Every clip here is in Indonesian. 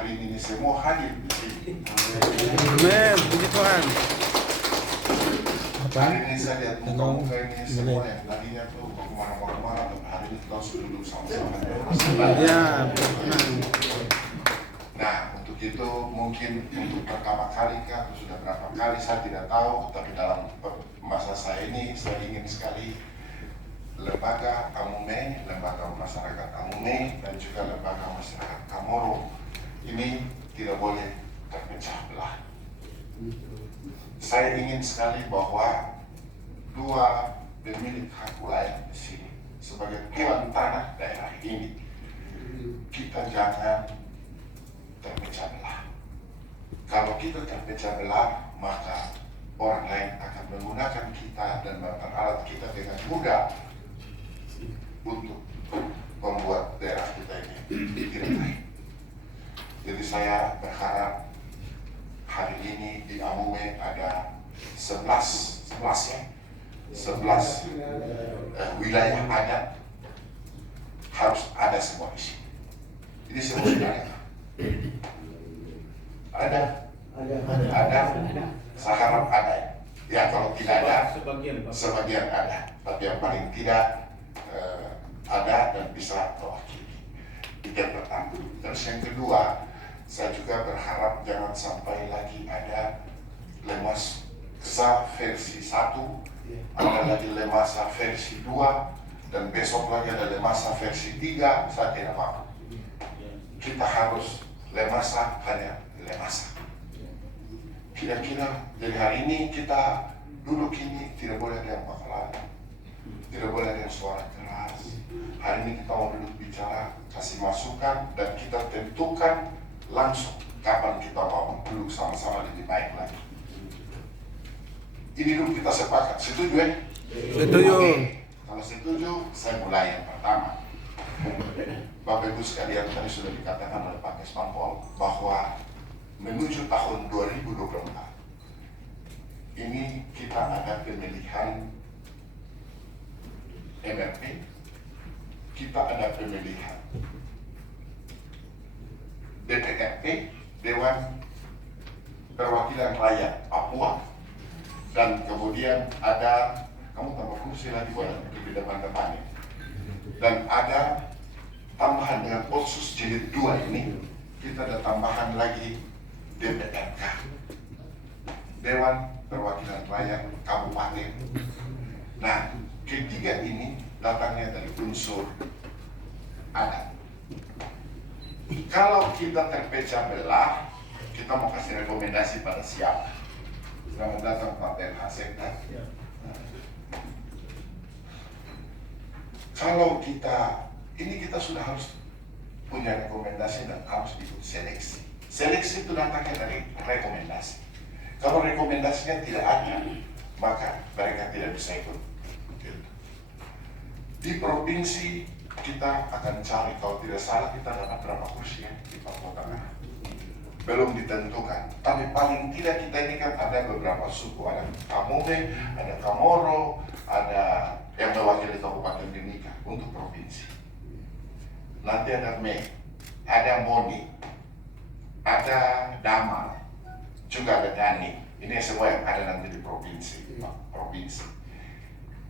hari ini semua hadir di sini. Amin, puji Tuhan. Hari ini saya lihat muka-muka ini semua yang tadinya tuh mau kemana-mana, tapi hari ini kita langsung duduk sama-sama. Ya, nah, untuk itu mungkin untuk pertama kali kah, atau sudah berapa kali saya tidak tahu, tapi dalam masa saya ini saya ingin sekali lembaga Amume, lembaga masyarakat Amume, dan juga lembaga masyarakat Kamoro ini tidak boleh terpecah belah. Saya ingin sekali bahwa dua pemilik hak wilayah di sini sebagai tuan tanah daerah ini, kita jangan terpecah belah. Kalau kita terpecah belah, maka orang lain akan menggunakan kita dan memperalat kita dengan mudah untuk membuat daerah kita ini tidak baik. Jadi saya berharap hari ini di Amume ada 11 wilayah adat harus ada semua di sini. Ini semua sudah ada. Saya harap ada. Ya kalau tidak ada, sebagian ada. Tapi yang paling tidak ada dan bisa mewakili. Itu yang pertama. Terus yang kedua, saya juga berharap jangan sampai lagi ada Lemasa versi 1, ada lagi Lemasa versi 2, dan besok lagi ada Lemasa versi 3, saya tidak mau. Kita harus Lemasa hanya Lemasa. Kira-kira dari hari ini kita duduk ini tidak boleh ada yang bakalan, tidak boleh ada yang suara keras. Hari ini kita mau duduk bicara, kasih masukan, dan kita tentukan langsung kapan kita mau duduk sama-sama lebih baik lagi. Ini dulu kita sepakat, setuju ya? setuju. Oke. Kalau setuju, saya mulai yang pertama. Bapak Ibu sekalian, tadi sudah dikatakan oleh Pak Kespampol bahwa menuju tahun 2024 ini kita ada pemilihan MRP, kita ada pemilihan DPRP, Dewan Perwakilan Rakyat Papua, dan kemudian ada, kamu tambah kursi lagi boleh di depan-depan ini, dan ada tambahan dengan Otsus jilid 2 ini, kita ada tambahan lagi DPRK, Dewan Perwakilan Rakyat Kabupaten. Nah, ketiga ini datangnya dari unsur adat. Kalau kita terpecah belah, kita mau kasih rekomendasi pada siapa? Selamat datang Pak PLH Sekda. Kalau ini kita sudah harus punya rekomendasi dan harus ikut seleksi. Seleksi itu datangnya dari rekomendasi. Kalau rekomendasinya tidak ada, maka mereka tidak bisa ikut. Di provinsi kita akan cari, kalau tidak salah kita dapat berapa kursi ya di Papua Tengah. Belum ditentukan, tapi paling tidak kita ini kan ada beberapa suku, ada Amume, ada Kamoro, ada yang mewakili Kabupaten Mimika untuk provinsi. Nanti ada ada Moni, ada Damal, juga ada Dani. Ini semua yang ada nanti di provinsi.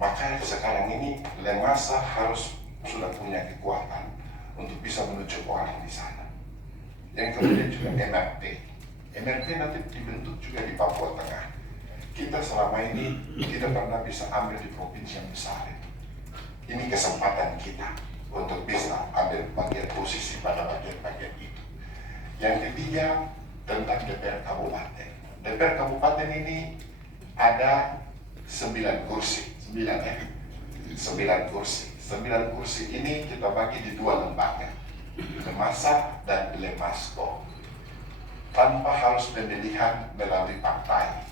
Maka sekarang ini Lemasa harus sudah punya kekuatan untuk bisa menuju orang di sana. Yang kemudian juga MRP. MRP nanti dibentuk juga di Papua Tengah. Kita selama ini tidak pernah bisa ambil di provinsi yang besar. Ini kesempatan kita untuk bisa ambil bagian posisi pada bagian-bagian itu. Yang ketiga tentang DPR Kabupaten. DPR Kabupaten ini ada 9 kursi. 9 kursi. 9 kursi ini kita bagi di 2 lembaga, Lemasa dan Lemasko, tanpa harus pemilihan melalui partai.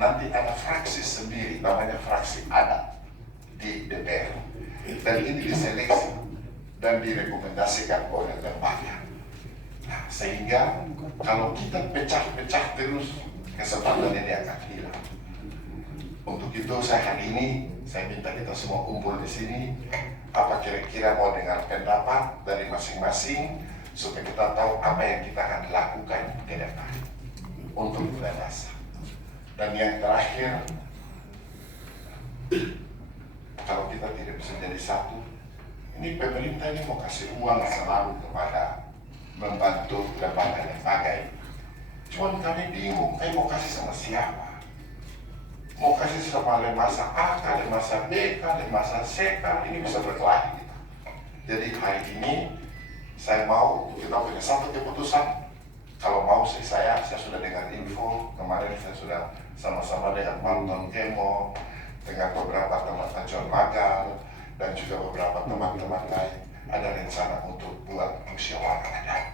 Nanti ada fraksi sendiri, namanya fraksi adat di DPR, dan ini diseleksi dan direkomendasikan oleh lembaga. Nah, sehingga kalau kita pecah-pecah terus, kesempatan ini akan hilang. Untuk itu saya hari ini saya minta kita semua kumpul di sini. Apa kira-kira mau dengar pendapat dari masing-masing supaya kita tahu apa yang kita akan lakukan ke depan untuk bulan masa. Dan yang terakhir, kalau kita tidak bisa jadi satu, ini pemerintah ini mau kasih uang selalu kepada membantu lembaga-lembaga ini. Cuman kami bingung, mau kasih sama siapa? Mau kasih sama lemasa A, lemasa B, lemasa C, ini bisa berkelahi kita. Jadi hari ini saya mau kita punya satu keputusan. Kalau mau sih saya sudah dengar info, kemarin saya sudah sama-sama dengan Panton Kemo, dengan beberapa teman-teman John Magal, dan juga beberapa teman-teman lain, ada rencana untuk buat musyawarah adat.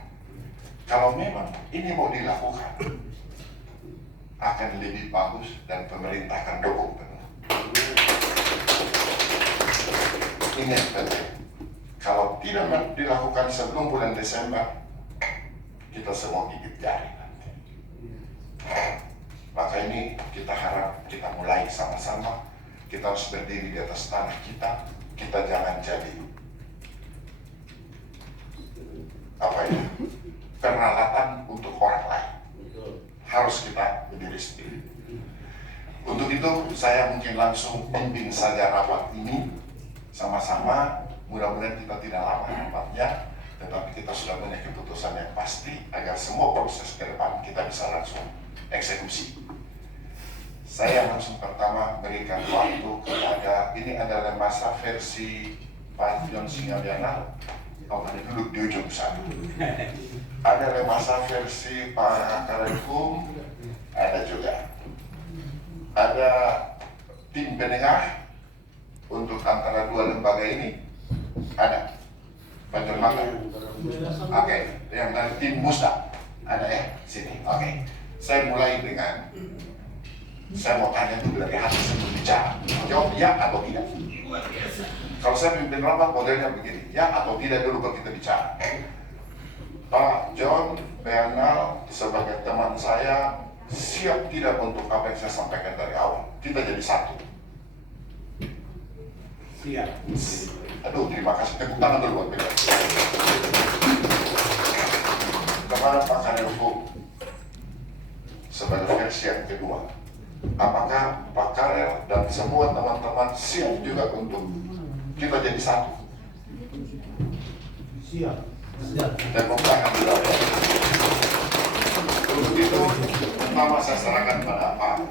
Kalau memang ini mau dilakukan, akan lebih bagus dan pemerintah akan dukung penuh. Ini yang penting. Kalau tidak dilakukan sebelum bulan Desember, kita semua gigit jari nanti. Maka ini kita harap kita mulai sama-sama. Kita harus berdiri di atas tanah kita. Kita jangan jadi peralatan untuk orang lain. Harus kita berdiri sendiri. Untuk itu saya mungkin langsung pimpin saja rapat ini sama-sama. Mudah-mudahan kita tidak lama rapatnya, tetapi kita sudah punya keputusan yang pasti agar semua proses ke depan kita bisa langsung eksekusi. Saya langsung pertama berikan waktu kepada, ini adalah masa versi Pak John Singadiana. Oh, ada duduk di ujung sana. Ada masa versi Pak Karekum, ada juga. Ada tim penengah untuk antara dua lembaga ini, ada. Pak John Magal. Oke, yang dari tim Musda ada ya, sini. Oke. Saya mulai dengan, saya mau tanya dulu dari hati sebelum bicara. Jawab ya atau tidak. Kalau saya pimpin rapat modelnya begini, ya atau tidak dulu baru kita bicara. Pak John Bernal sebagai teman saya siap tidak untuk apa yang saya sampaikan dari awal. Kita jadi satu. Siap. Aduh, terima kasih. Tepuk tangan dulu buat beliau. Kepada Pak Karelku sebagai versi yang kedua, apakah Pak Karel dan semua teman-teman siap juga untuk kita jadi satu? Siap. Tepuk tangan dulu. Untuk itu, pertama saya serahkan pada Pak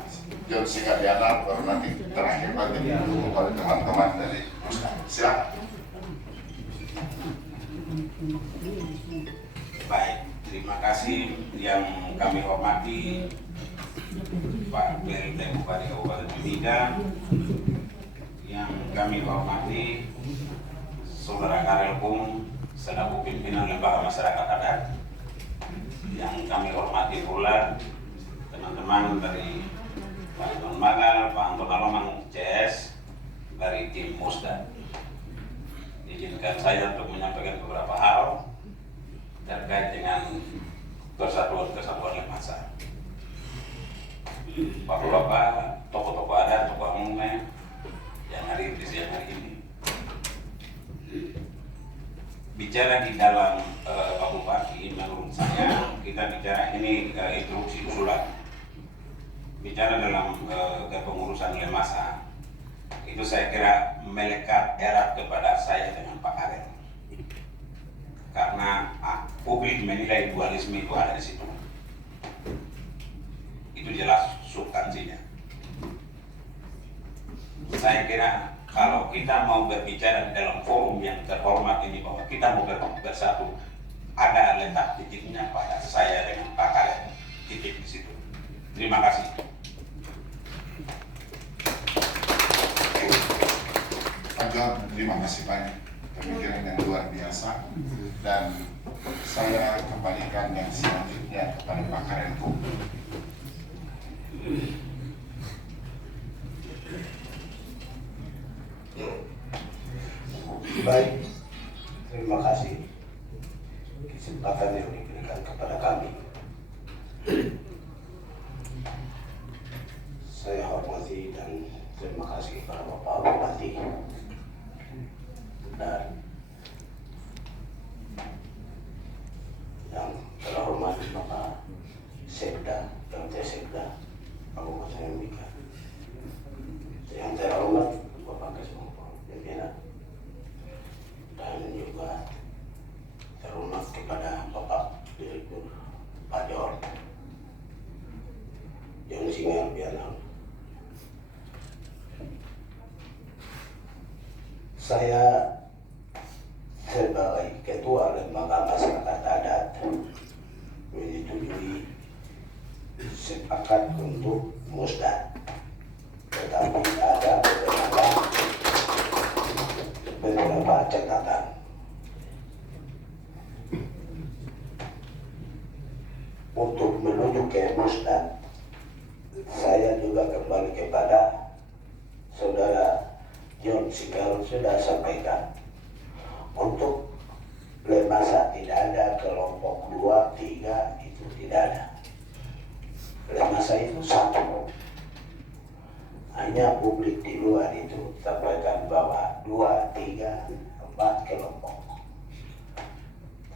John Singadiana, baru nanti terakhir lagi didukung oleh teman-teman dari Pusat. Silakan. Baik, terima kasih yang kami hormati Pak PLT Bupati Kabupaten Mimika, yang kami hormati Saudara Karelkum selaku pimpinan Lembaga Masyarakat Adat, yang kami hormati pula teman-teman dari Pak John Magal, Pak Anton Alomang CS dari tim Musda. Izinkan saya untuk menyampaikan beberapa hal terkait dengan kesatuan Lemasa. Bapak-bapak, tokoh-tokoh adat, tokoh umumnya yang hadir di siang hari ini. Bicara di dalam Pak Bupati, menurut saya kita bicara ini instruksi usulan. Bicara dalam kepengurusan Lemasa, itu saya kira melekat erat kepada saya dengan Pak Karel. Karena publik menilai dualisme itu ada di situ. Itu jelas substansinya. Saya kira kalau kita mau berbicara di dalam forum yang terhormat ini bahwa kita mau bersatu, ada letak titiknya pada saya dengan Pak Karel. Titik di situ. Terima kasih. Pak John, terima kasih banyak. Pemikiran yang luar biasa. Dan saya kembalikan yang selanjutnya kepada Pak Karelku. Baik, terima kasih kesempatan yang diberikan kepada kami. Saya hormati dan terima kasih kepada Bapak Bupati dan sebagai ketua lembaga masyarakat adat menyetujui sepakat untuk musnah, tetapi ada beberapa catatan. Untuk menuju ke musnah, saya juga kembali kepada saudara John Singal sudah sampaikan, untuk Lemasa tidak ada kelompok 2, 3, itu tidak ada. Lemasa itu satu. Hanya publik di luar itu sampaikan bahwa 2, 3, 4 kelompok.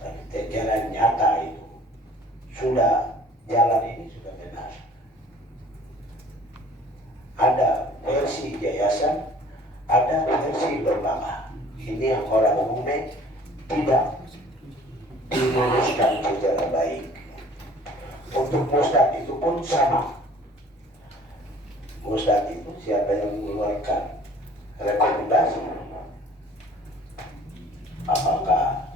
Tapi secara nyata itu sudah jalan ini sudah benar. Ada versi yayasan, ada versi lembaga. Ini yang orang umumnya tidak diluruskan secara baik. Untuk musnad itu pun sama. Musnad itu siapa yang mengeluarkan rekomendasi? Apakah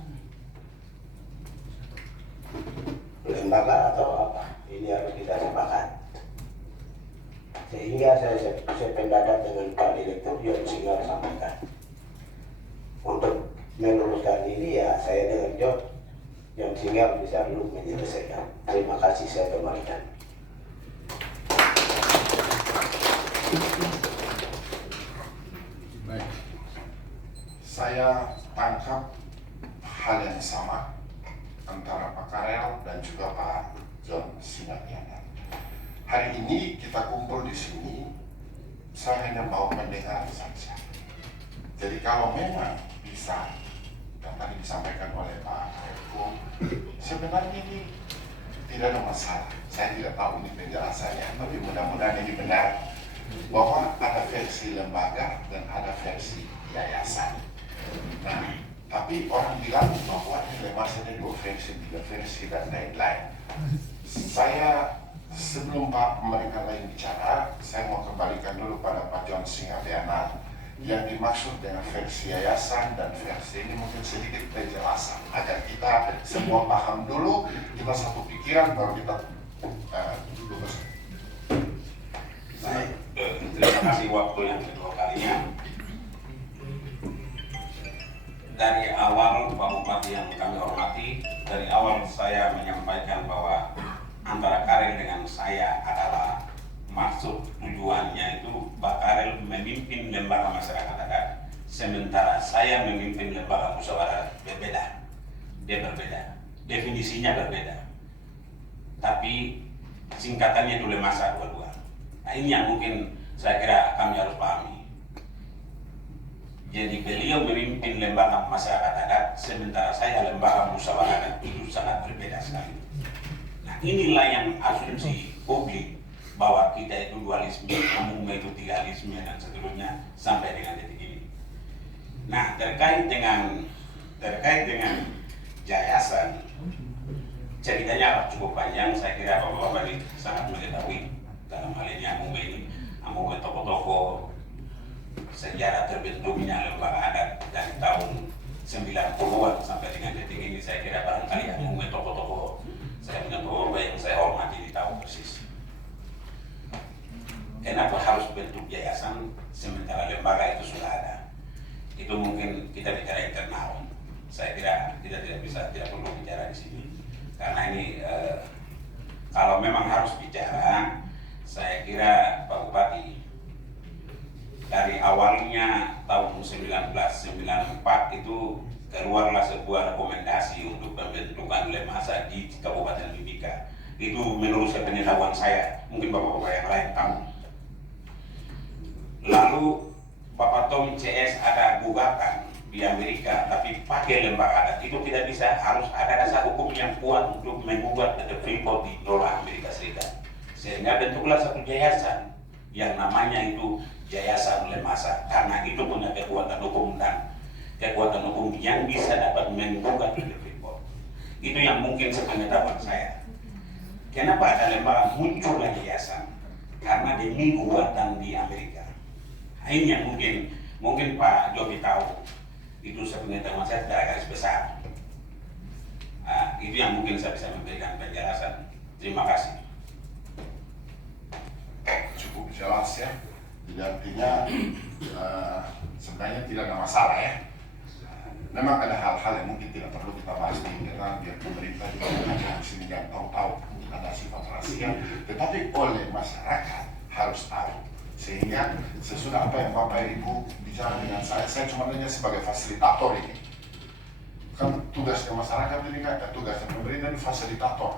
lembaga atau apa? Ini harus kita sepakat. Sehingga saya sependapat dengan Pak Direktur John Singal sampaikan. Untuk meluruskan ini ya saya dengan John Singal bisa dulu menyelesaikan. Terima kasih, saya kembalikan. Baik. Saya tangkap hal yang sama antara Pak Karel dan juga Pak John Singal. Hari ini kita kumpul di sini, saya hanya mau mendengar saja. Jadi kalau memang bisa, dan tadi disampaikan oleh Pak Eko, sebenarnya ini tidak ada masalah. Saya tidak tahu ini penjelasannya, tapi mudah-mudahan ini benar bahwa ada versi lembaga dan ada versi yayasan. Nah, tapi orang bilang bahwa ini lemasnya 2 versi, 3 versi dan lain-lain. Saya sebelum Pak mereka lain bicara, saya mau kembalikan dulu pada Pak John Singal. Yang dimaksud dengan versi yayasan dan versi ini mungkin sedikit penjelasan agar kita semua paham dulu, kita satu pikiran baru kita duduk. Terima kasih waktu yang kedua kalinya. Dari awal Pak Bupati yang kami hormati, dari awal saya menyampaikan bahwa antara Karel dengan saya adalah maksud tujuannya itu Pak Karel memimpin lembaga masyarakat adat, sementara saya memimpin lembaga musyawarah berbeda. Dia berbeda, definisinya berbeda, tapi singkatannya itu Lemasa dua-dua. Nah ini yang mungkin saya kira kami harus pahami. Jadi beliau memimpin lembaga masyarakat adat, sementara saya lembaga musyawarah adat, itu sangat berbeda sekali. Nah inilah yang asumsi publik bahwa kita itu dualisme, umum itu tigalisme dan seterusnya sampai dengan detik ini. Nah terkait dengan yayasan, ceritanya cukup panjang. Saya kira Bapak-Bapak ini sangat mengetahui dalam hal ini Amume toko-toko sejarah terbentuknya lembaga adat dari tahun 90-an sampai dengan detik ini. Saya kira barangkali Amume toko-toko saya punya Bapak yang saya hormati di tahu persis. Kenapa harus bentuk yayasan sementara lembaga itu sudah ada? Itu mungkin kita bicara internal. Saya kira kita tidak perlu bicara di sini. Karena ini kalau memang harus bicara, saya kira Pak Bupati dari awalnya tahun 1994 itu keluarlah sebuah rekomendasi untuk pembentukan Lemasa di Kabupaten Mimika. Itu menurut pengetahuan saya, mungkin Bapak-Bapak yang lain tahu. Lalu Bapak Tom CS ada gugatan di Amerika, tapi pakai lembaga adat itu tidak bisa, harus ada dasar hukum yang kuat untuk menggugat PT Freeport di dolar Amerika Serikat. Sehingga bentuklah satu yayasan yang namanya itu Yayasan Lemasa, karena itu punya kekuatan hukum dan kekuatan hukum yang bisa dapat menggugat PT Freeport. Itu yang mungkin sepengetahuan saya. Kenapa ada lembaga muncul lagi yayasan? Karena demi gugatan di Amerika. Ini yang mungkin Pak Jovi tahu, itu sepengetahuan saya tidak garis besar. yang mungkin saya bisa memberikan penjelasan. Terima kasih. Cukup jelas ya. Jadi artinya sebenarnya tidak ada masalah ya. Memang ada hal-hal yang mungkin tidak perlu kita bahas di internal biar pemerintah juga mengajar di sini yang tahu-tahu mungkin ada sifat rahasia, tetapi oleh masyarakat harus tahu. Sehingga sesudah apa yang Bapak Ibu bicara dengan saya cuma hanya sebagai fasilitator ini. Kan tugasnya masyarakat ini kan, tugasnya pemerintah ini fasilitator.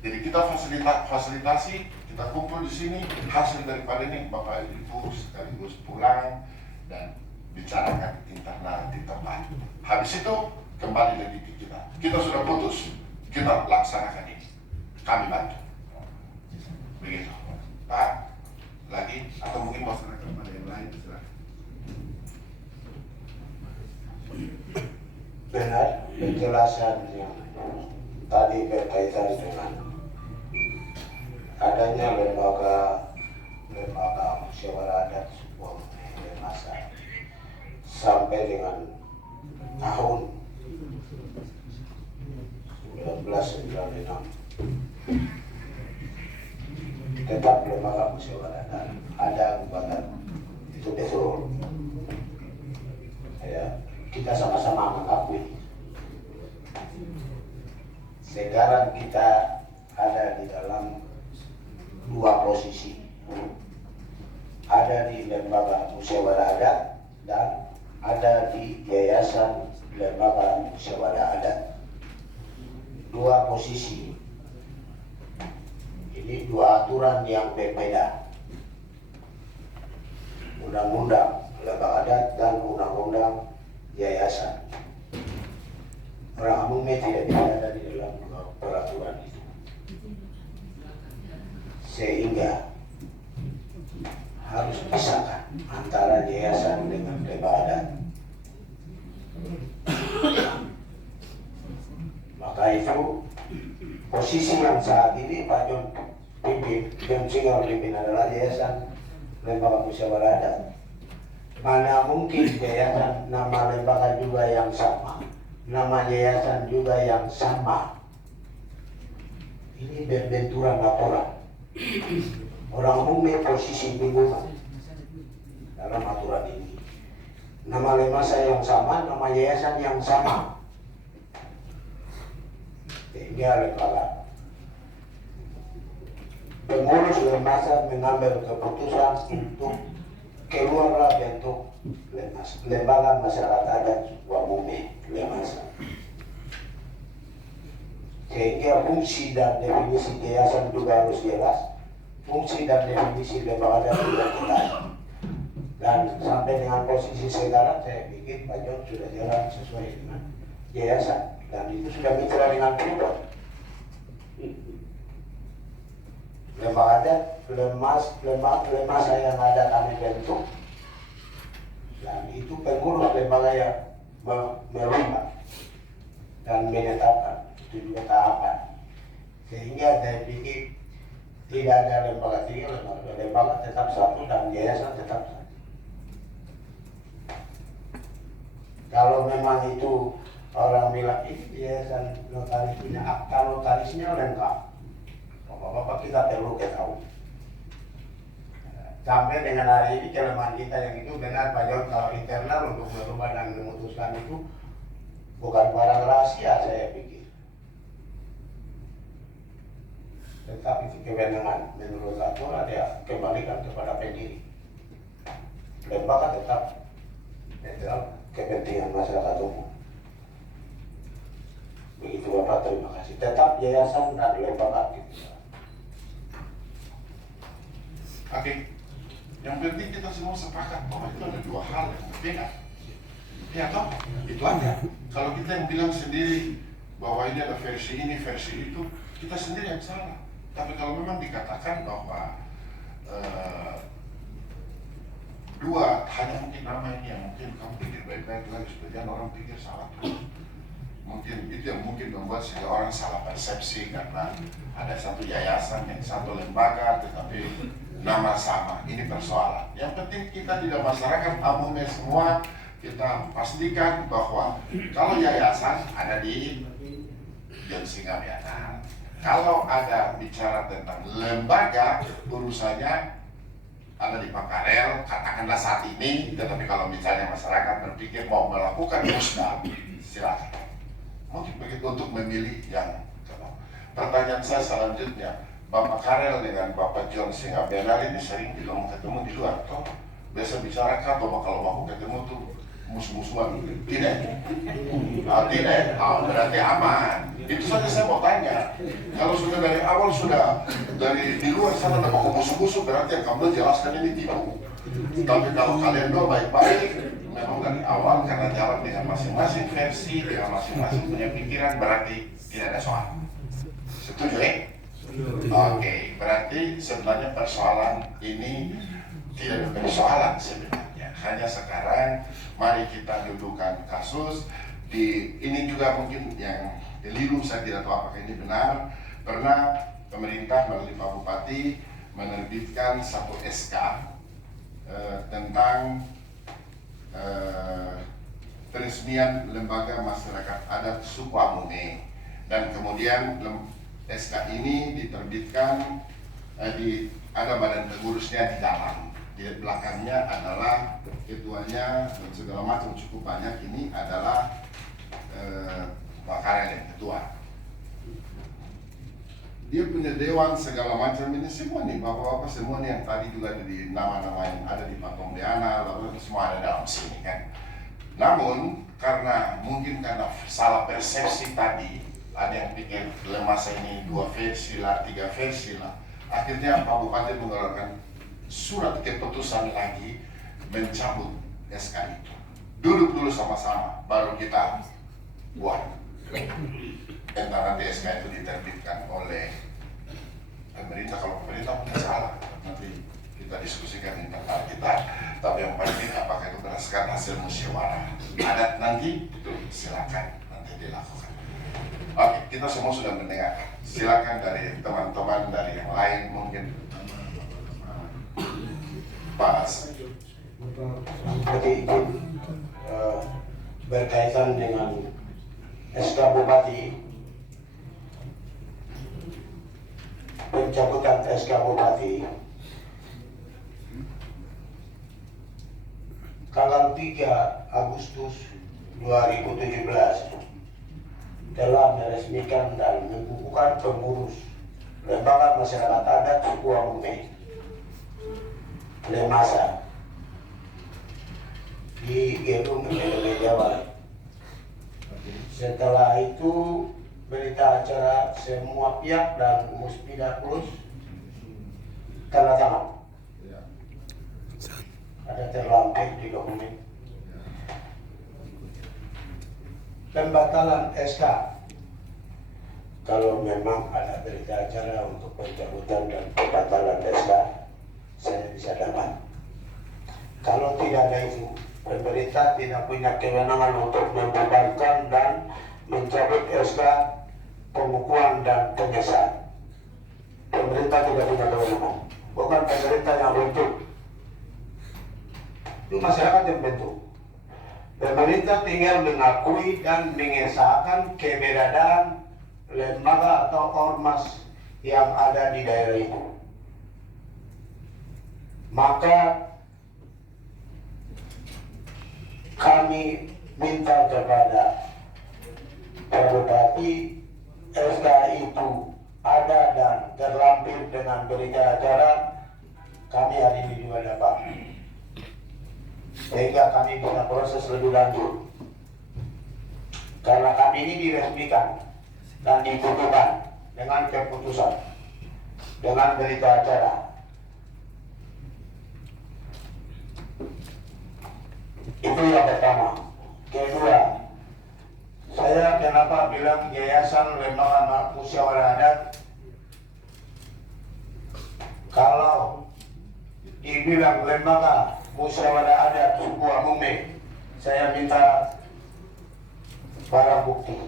Jadi kita fasilitasi, kita kumpul di sini, hasil daripada ini Bapak Ibu sekaligus pulang dan bicarakan internal di tempat. Habis itu kembali lagi ke kita. Kita sudah putus, kita laksanakan ini. Kami bantu. Begitu. Pak, lagi atau mungkin mau serahkan pada yang lain, silakan. Benar penjelasan yang tadi berkaitan dengan adanya lembaga musyawarah adat sebuah masa sampai dengan tahun 1996 tetap lembaga musyawarah adat ada gugatan itu betul ya, kita sama-sama mengakui sekarang kita ada di dalam dua posisi, ada di lembaga musyawarah adat dan ada di yayasan lembaga musyawarah adat. Dua posisi ini, dua aturan yang berbeda, undang-undang lembaga adat dan undang-undang yayasan. Orang umumnya tidak bisa ada di dalam dua peraturan itu, sehingga harus pisahkan antara yayasan dengan lembaga adat. Maka itu posisi yang saat ini Pak John Singal pimpin adalah yayasan lembaga musyawarah adat. Mana mungkin yayasan nama lembaga juga yang sama, nama yayasan juga yang sama. Ini berbenturan laporan. Orang umumnya posisi bingungan dalam aturan ini. Nama lembaga yang sama, nama yayasan yang sama. Sehingga lembaga pengurus lembaga mengambil keputusan untuk keluarlah bentuk lembaga masyarakat adat Wamome Lemasa. Sehingga fungsi dan definisi yayasan juga harus jelas, fungsi dan definisi lembaga adat juga jelas. Dan sampai dengan posisi sekarang saya pikir Pak John sudah jalan sesuai dengan yayasan dan itu sudah mitra dengan Freeport. Lembaga adat, lembaga yang ada kami bentuk dan itu pengurus lembaga yang merubah dan menetapkan itu juga tahapan, sehingga saya pikir tidak ada lembaga tiga, lembaga tetap satu dan yayasan tetap satu. Kalau memang itu orang bilang ini yayasan notaris punya akta notarisnya lengkap, bapak-bapak kita perlu ketahui. Sampai dengan hari ini kelemahan kita yang itu benar Pak John, kalau internal untuk merubah dan memutuskan itu bukan barang rahasia saya pikir. Tetap itu kewenangan menurut aturan dia kembalikan kepada pendiri. Lembaga tetap netral kepentingan masyarakat umum. Begitu Bapak, terima kasih. Tetap yayasan dan lembaga gitu. Oke. Yang penting kita semua sepakat bahwa itu ada dua hal yang berbeda. Ya toh, itu aja. Kalau kita yang bilang sendiri bahwa ini ada versi ini, versi itu, kita sendiri yang salah. Tapi kalau memang dikatakan bahwa dua, hanya mungkin nama ini yang mungkin kamu pikir baik-baik lagi, supaya orang pikir salah terus. Mungkin itu yang mungkin membuat sehingga orang salah persepsi karena ada satu yayasan, yang satu lembaga, tetapi nama sama. Ini persoalan. Yang penting kita tidak masyarakat umumnya semua kita pastikan bahwa kalau yayasan ada di John Singabiana. Kalau ada bicara tentang lembaga, urusannya ada di Pakarel, katakanlah saat ini, tetapi kalau misalnya masyarakat berpikir mau melakukan musnah, silakan. Mungkin begitu untuk memilih yang pertanyaan saya selanjutnya, Bapak Karel dengan Bapak John Singabiana ini sering ketemu di luar, toh biasa bicara atau kalau mau ketemu tuh musuh-musuhan, tidak? Tidak, berarti aman. Itu saja saya mau tanya. Kalau sudah dari awal sudah dari di luar sana ada musuh-musuh, berarti yang kamu jelaskan ini tipu. Tapi kalau kalian dua baik-baik, memang dari awal karena jalan dengan masing-masing versi, dengan masing-masing punya pikiran, berarti tidak ada soal. Setuju ya? Oke, berarti sebenarnya persoalan ini tidak ada persoalan sebenarnya. Hanya sekarang mari kita dudukkan kasus di ini juga mungkin yang keliru, saya tidak tahu apakah ini benar. Pernah pemerintah melalui Pak Bupati menerbitkan satu SK tentang peresmian lembaga masyarakat adat suku Amune, dan kemudian SK ini diterbitkan ada badan pengurusnya di dalam, di belakangnya adalah ketuanya dan segala macam, cukup banyak. Ini adalah Pak Karel yang ketua. Dia punya dewan segala macam, ini semua nih bapak-bapak semua nih yang tadi juga ada di nama-nama yang ada di Patung Deana, lalu semua ada dalam sini kan. Namun mungkin karena salah persepsi tadi, ada yang pikir Lemasa ini 2 versi lah, 3 versi lah. Akhirnya Pak Bupati mengeluarkan surat keputusan lagi mencabut SK itu. Duduk dulu sama-sama, baru kita buat. Entah nanti SK itu diterbitkan oleh pemerintah. Kalau pemerintah punya salah, nanti kita diskusikan internal kita. Tapi yang penting apakah itu berdasarkan hasil musyawarah adat nanti, itu silakan nanti dilakukan. Oke, kita semua sudah mendengar. Silakan dari teman-teman dari yang lain mungkin. Pak. Jadi berkaitan dengan SK Bupati, pencabutan SK Bupati tanggal 3 Agustus 2017 telah meresmikan dan membukukan pengurus Lembaga Masyarakat Adat Suku Amune Lemasa di gedung Jawa. Setelah itu berita acara semua pihak dan Muspida Plus tanda tangan. Ada terlampir di dokumen. Pembatalan SK, kalau memang ada berita acara untuk pencabutan dan pembatalan SK, saya bisa dapat. Kalau tidak ada itu, pemerintah tidak punya kewenangan untuk membubarkan dan mencabut SK pengukuhan dan pengesahan. Pemerintah tidak punya kewenangan, bukan pemerintah yang bentuk, itu masyarakat yang bentuk. Pemerintah tinggal mengakui dan mengesahkan keberadaan lembaga atau ormas yang ada di daerah itu. Maka kami minta kepada Pak Bupati, SK itu ada dan terlampir dengan berita acara, kami hari ini juga dapat, sehingga kami bisa proses lebih lanjut. Karena kami ini diresmikan dan ditentukan dengan keputusan, dengan berita acara. Itu yang pertama. Kedua, saya kenapa bilang Yayasan Lembaga Musyawarah Adat? Kalau dibilang Lembaga Musyawarah Adat Suku Amune, saya minta barang bukti.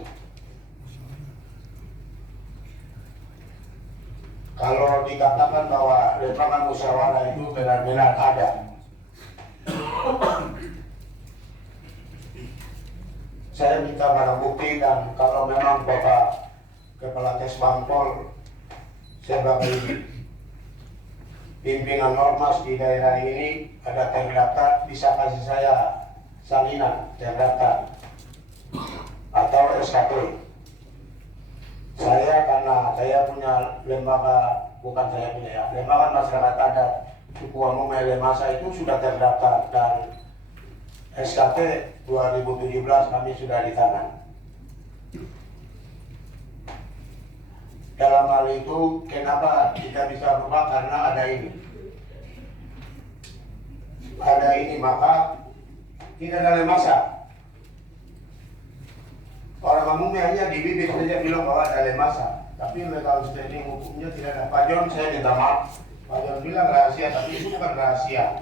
Kalau dikatakan bahwa lembaga musyawarah itu benar-benar ada, saya minta barang bukti. Dan kalau memang Bapak Kepala Kesbangpol sebagai pimpinan ormas di daerah ini ada terdaftar, bisa kasih saya salinan terdaftar atau SKP. Saya karena saya punya lembaga, bukan saya punya ya, lembaga masyarakat adat suku Wamume Lemasa itu sudah terdaftar dan SKP 2017 kami sudah di tangan. Dalam hal itu kenapa kita bisa berubah, karena ada ini. Ada ini, maka tidak ada Lemasa. Orang Wamume hanya di bibir saja bilang bahwa ada Lemasa, tapi legal standing hukumnya tidak ada. Pak John, saya minta maaf. Pak John bilang rahasia, tapi itu bukan rahasia.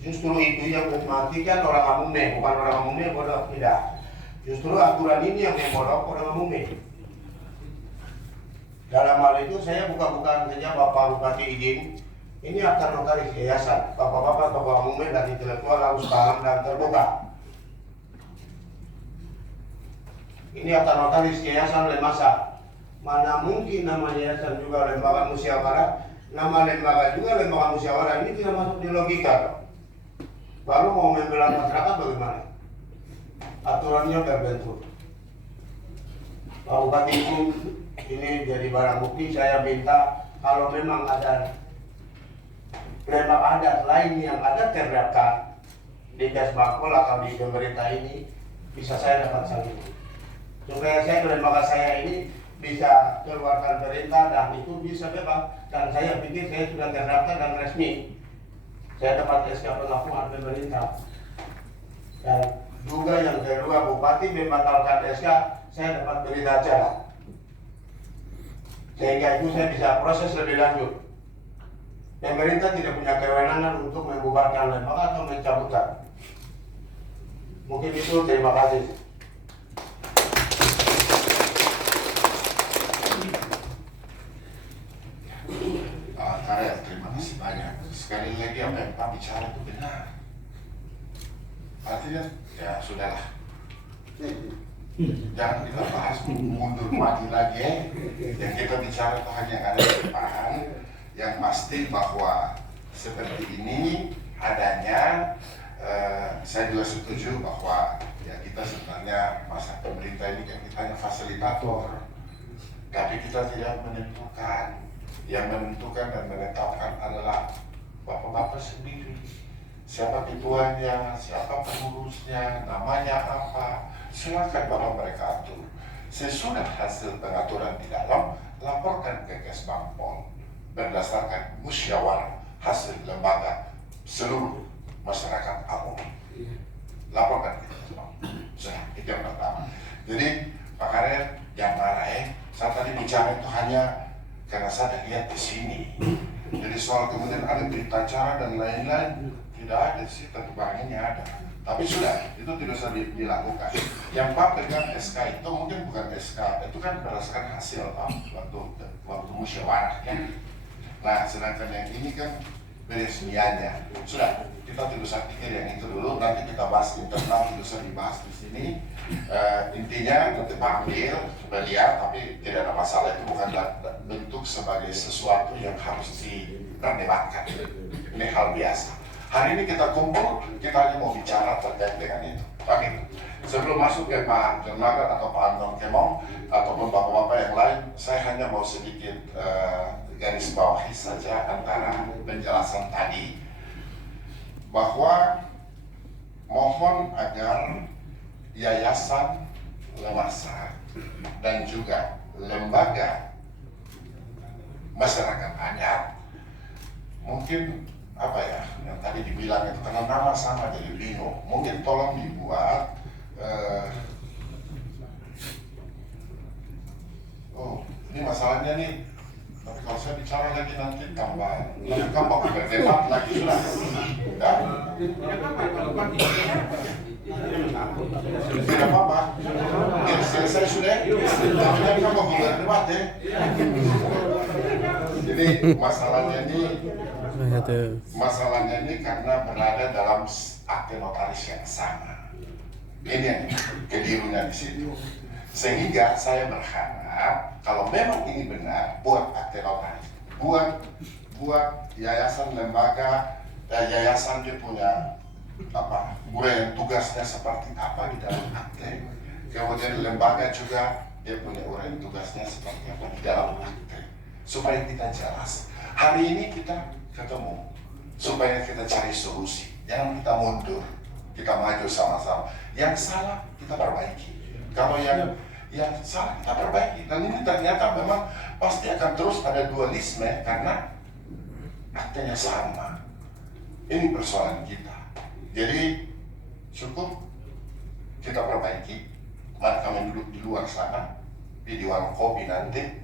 Justru itu yang mematikan orang Wamume, bukan orang Wamume bodoh, tidak. Justru aturan ini yang membodoh orang Wamume. Dalam hal itu saya bukan saja Bapak Bupati izin, ini akta notaris yayasan. Bapak-bapak tokoh Wamume dan intelektual harus paham dan terbuka. Ini akta notaris yayasan Lemasa. Mana mungkin nama yayasan juga lembaga musyawarah, nama lembaga juga lembaga musyawarah, ini tidak masuk di logika. Lalu mau membela masyarakat bagaimana? Aturannya terbentuk. Pak Bupati itu ini jadi barang bukti. Saya minta kalau memang ada lembaga adat lain yang ada terdaftar di Kesbangpol atau di pemerintah ini, bisa saya dapat salin. Supaya saya lembaga saya ini bisa keluarkan perintah dan itu bisa bebas. Dan saya pikir saya sudah terdaftar dan resmi. Saya dapat SK pengakuan pemerintah. Dan juga yang kedua, Bupati membatalkan SK, saya dapat berita acara. Sehingga itu saya bisa proses lebih lanjut. Pemerintah tidak punya kewenangan untuk membubarkan lembaga atau mencabutkan. Mungkin itu, terima kasih. Karya, terima kasih banyak. Sekali lagi apa yang Pak bicara itu benar. Artinya, ya sudahlah. Jangan kita bahas mundur maju lagi. Yang kita bicara itu hanya ada di depan. Yang pasti bahwa seperti ini adanya, saya juga setuju bahwa ya kita sebenarnya masa pemerintah ini kan kita hanya fasilitator, tapi kita tidak menentukan. Yang menentukan dan menetapkan adalah bapak-bapak sendiri. Siapa ketuanya, siapa pengurusnya, namanya apa, silakan bapak mereka atur. Sesudah hasil pengaturan di dalam, laporkan ke Kesbangpol berdasarkan musyawarah hasil lembaga seluruh masyarakat umum. Laporkan ke Kesbangpol. Sudah, itu yang pertama. Jadi Pak Karir, yang marah saya tadi bicara itu hanya karena saya lihat di sini. Jadi soal kemudian ada berita acara dan lain-lain, tidak ada sih, tentu barangnya ada. Tapi sudah, itu tidak usah dilakukan. Yang Pak pegang SK itu mungkin bukan SK, itu kan berdasarkan hasil Pak, waktu musyawarah kan. Nah, sedangkan yang ini kan peresmiannya. Sudah, kita tidak usah pikir yang itu dulu, nanti kita bahas internal, tidak usah dibahas di sini. Intinya nanti panggil, coba lihat, tapi tidak ada masalah, itu bukan bentuk sebagai sesuatu yang harus diperdebatkan. Ini hal biasa. Hari ini kita kumpul, kita hanya mau bicara terkait dengan itu. Oke. Sebelum masuk ke Pak Dermaga atau Pak Anton Kemong ataupun bapak-bapak yang lain, saya hanya mau sedikit garis bawahi saja antara penjelasan tadi bahwa mohon agar Yayasan Lemasa dan juga lembaga masyarakat adat mungkin apa ya yang tadi dibilang itu karena nama sama jadi bingung, mungkin tolong dibuat ini masalahnya nih, tapi kalau saya bicara lagi nanti tambah berdebat lagi sudah ya? Tidak apa-apa, selesai sudah, tapi kan kamu berdebat ya. Jadi masalahnya ini karena berada dalam akte notaris yang sama. Ini yang kelirunya di situ. Sehingga saya berharap kalau memang ini benar, buat akte notaris, buat yayasan lembaga, yayasan dia punya apa, uraian tugasnya seperti apa di dalam akte. Kemudian lembaga juga dia punya uraian tugasnya seperti apa di dalam akte, supaya kita jelas. Hari ini kita ketemu supaya kita cari solusi, jangan kita mundur, kita maju sama-sama. Yang salah kita perbaiki, kalau yang salah kita perbaiki. Dan ini ternyata memang pasti akan terus ada dualisme karena aktenya sama. Ini persoalan kita. Jadi cukup kita perbaiki. Mari kami duduk di luar sana, di warung kopi nanti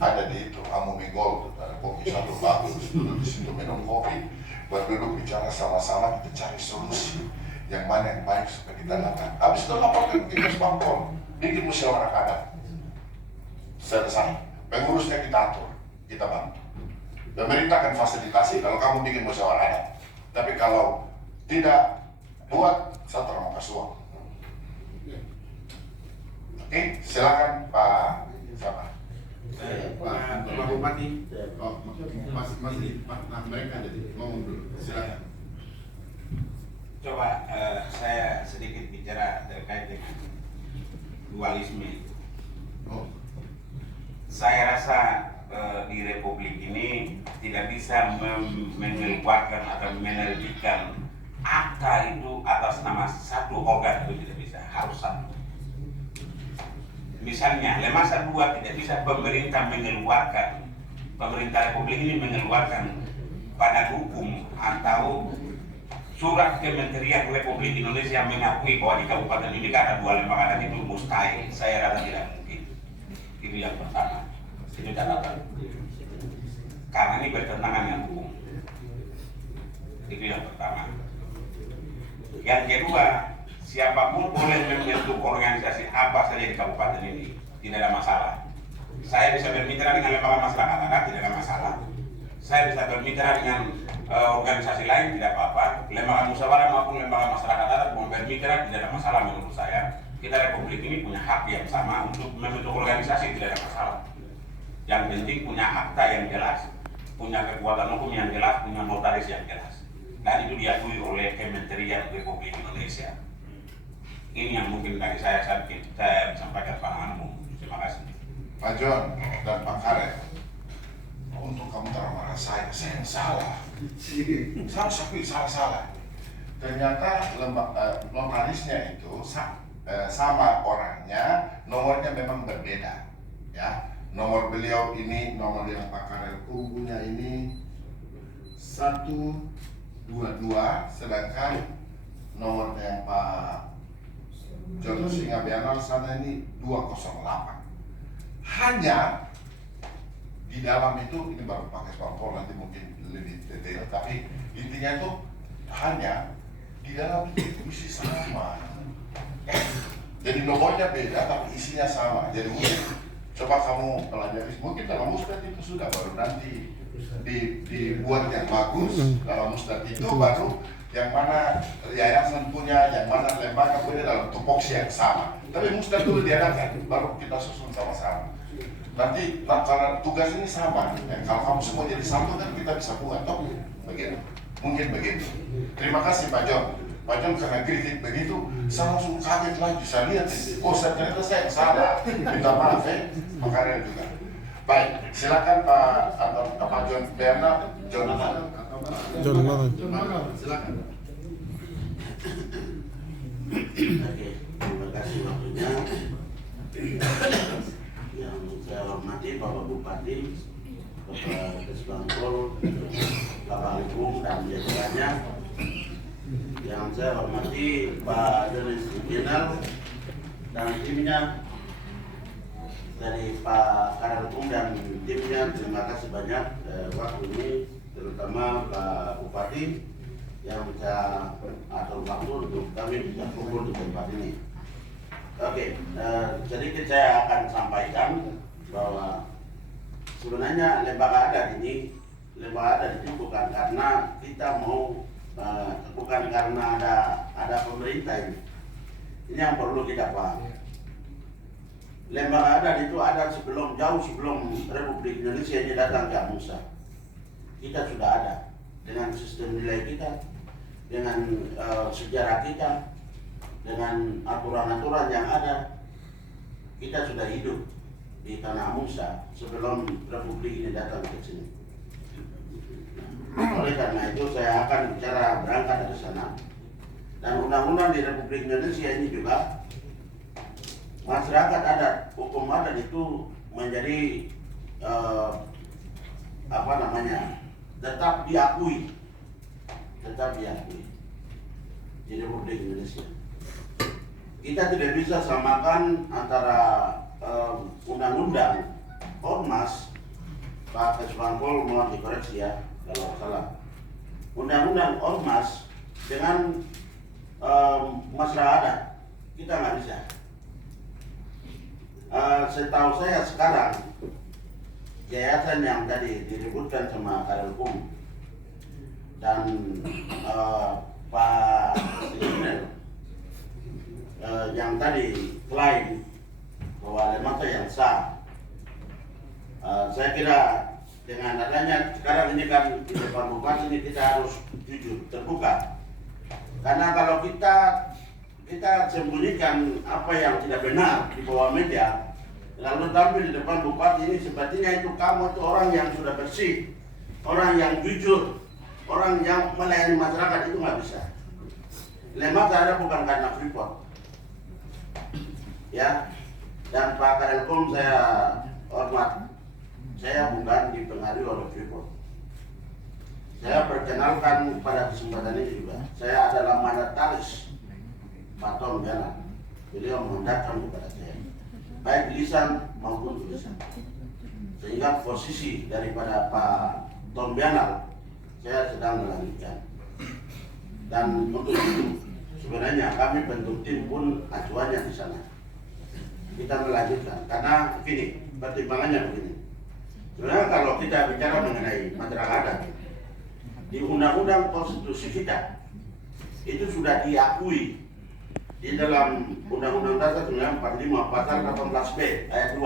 ada di itu Amumi Gold, ada kopi satu bagus, duduk di situ minum kopi, berduduk bicara sama-sama, kita cari solusi yang mana yang baik supaya kita datang. Habis itu laporkan ke Dinas Bangpol, bikin musyawarah adat, selesai. Pengurusnya kita atur, kita bantu. Pemerintah akan fasilitasi kalau kamu bikin musyawarah adat. Tapi kalau tidak buat, satu orang kasih uang. Oke, silakan Pak siapa? Pak Bupati. Oh, Mas mereka jadi ngomong dulu. Silakan. Coba saya sedikit bicara terkait dengan dualisme. Oh. Saya rasa di Republik ini tidak bisa mengeluarkan atau menerbitkan akta itu atas nama satu organ, itu tidak bisa, harus satu. Misalnya Lemasa 2 tidak bisa pemerintah Republik ini mengeluarkan badan hukum atau surat Kementerian Republik Indonesia mengakui bahwa di kabupaten ini ada 2 lembaga adat, itu mustahil. Saya rasa tidak mungkin. Itu yang pertama. Itu catatan. Karena ini bertentangan dengan hukum. Itu yang pertama. Yang kedua, siapapun boleh membentuk organisasi apa saja di kabupaten ini, tidak ada masalah. Saya bisa bermitra dengan lembaga masyarakat adat, tidak ada masalah. Saya bisa bermitra dengan organisasi lain, tidak apa-apa. Lembaga musyawarah maupun lembaga masyarakat adat mau bermitra, tidak ada masalah menurut saya. Kita Republik ini punya hak yang sama untuk membentuk organisasi, tidak ada masalah. Yang penting punya akta yang jelas, punya kekuatan hukum yang jelas, punya notaris yang jelas. Dan itu diakui oleh Kementerian Republik Indonesia. Ini yang mungkin dari saya sampaikan pandangan umum. Terima kasih. Pak John dan Pak Karet, untuk kamu marah saya yang salah. Saya akui salah. Ternyata notarisnya itu sama orangnya, nomornya memang berbeda. Ya, nomor beliau ini, nomor yang Pak Karet punya ini 122, sedangkan nomor yang Pak Jono Singabianal sana ini 208. Hanya di dalam itu, ini baru pakai sponsor nanti mungkin lebih detail, tapi intinya itu hanya di dalam itu isi sama. Jadi nomornya beda tapi isinya sama. Jadi mungkin coba kamu pelajari, mungkin dalam musnad itu sudah, baru nanti dibuat yang bagus. Dalam musnad itu baru yang mana yayasan punya, yang mana lembaga punya dalam tupoksi yang sama. Tapi musnad dulu diadakan, baru kita susun sama-sama. Nanti karena tugas ini sama, kalau kamu semua jadi satu kan kita bisa buat, toh begitu. Mungkin begitu. Terima kasih Pak John. Pak John karena kritik begitu, saya langsung kaget lagi. Saya lihat, oh ternyata saya yang salah. Minta maaf ya, makanya juga. Baik, silakan Pak John Bernard, Jonathan. Silakan. Oke, terima kasih waktunya. Yang saya hormati Bapak Bupati, Bapak Kesbangpol, Bapak Hukum dan jajarannya. Yang saya hormati Pak Denis Jenal dan timnya, dari Pak Kadar Hukum dan timnya, terima kasih banyak waktu ini, terutama Pak Bupati yang bisa atur waktu untuk kami bisa kumpul di tempat ini. Oke, sedikit saya akan sampaikan bahwa sebenarnya lembaga adat ini bukan karena kita mau, bukan karena ada pemerintah ini. Ini yang perlu kita pahami. lembaga adat itu ada jauh sebelum Republik Indonesia ini datang ke Amungsa. Kita sudah ada dengan sistem nilai kita, dengan sejarah kita, dengan aturan-aturan yang ada. Kita sudah hidup di tanah Amungsa sebelum Republik ini datang ke sini. Oleh karena itu saya akan bicara berangkat dari sana. Dan undang-undang di Republik Indonesia ini juga, masyarakat adat, hukum adat itu menjadi tetap diakui di Republik Indonesia. Kita tidak bisa samakan antara undang-undang ormas, Pak Kesbangpol mohon dikoreksi ya kalau salah. Undang-undang ormas dengan masyarakat adat, kita nggak bisa. Setahu saya sekarang yayasan yang tadi diributkan sama Karelkum dan Pak Presiden yang tadi klaim bahwa lembaga yang sah, saya kira dengan adanya sekarang ini kan di depan bupati ini kita harus jujur, terbuka. Karena kalau kita sembunyikan apa yang tidak benar di bawah media, lalu tampil di depan bupati ini sepertinya itu kamu itu orang yang sudah bersih, orang yang jujur, orang yang melayani masyarakat, itu nggak bisa. Lembaga ada bukan karena Freeport, ya. Dan Pak Karelkom saya hormat, saya bukan dipengaruhi oleh Freeport. Saya perkenalkan pada kesempatan ini juga, saya adalah mandataris Pak Tom Bianal. Beliau menghendakkan kepada saya, baik lisan maupun tulisan. Sehingga posisi daripada Pak Tom Bianal saya sedang melanjutkan. Dan untuk itu sebenarnya kami bentuk tim pun acuannya di sana. Kita melanjutkan karena begini, pertimbangannya begini. Sebenarnya kalau kita bicara mengenai masyarakat adat, di undang-undang konstitusi kita itu sudah diakui di dalam Undang-Undang Dasar 1945 pasal 18B ayat 2.